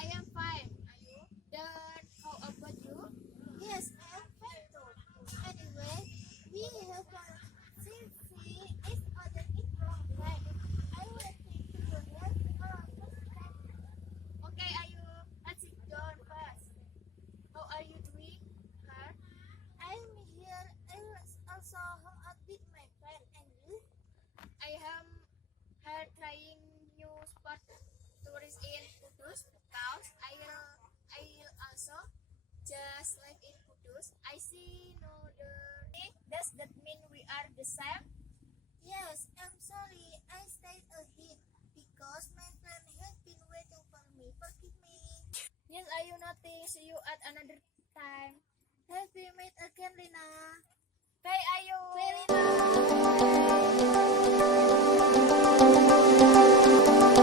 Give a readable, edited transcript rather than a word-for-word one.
I am fine. Are you? Then how about you? Yes, I am fine too. Anyway, we have a CC is ordered it wrong time. I will take to the left or first time. Okay, are you? Let's sit down first. How are you doing, her? I'm here. I was also hung out with my friend and you. I am her trying new spot tourist in Kudus because I also just live in Kudus. I see no the. Does that mean we are the same? Yes, I'm sorry. I stayed ahead because my friend has been waiting for me. Forgive me. Yes, are you nothing? See you at another time. Have we met again, Lina?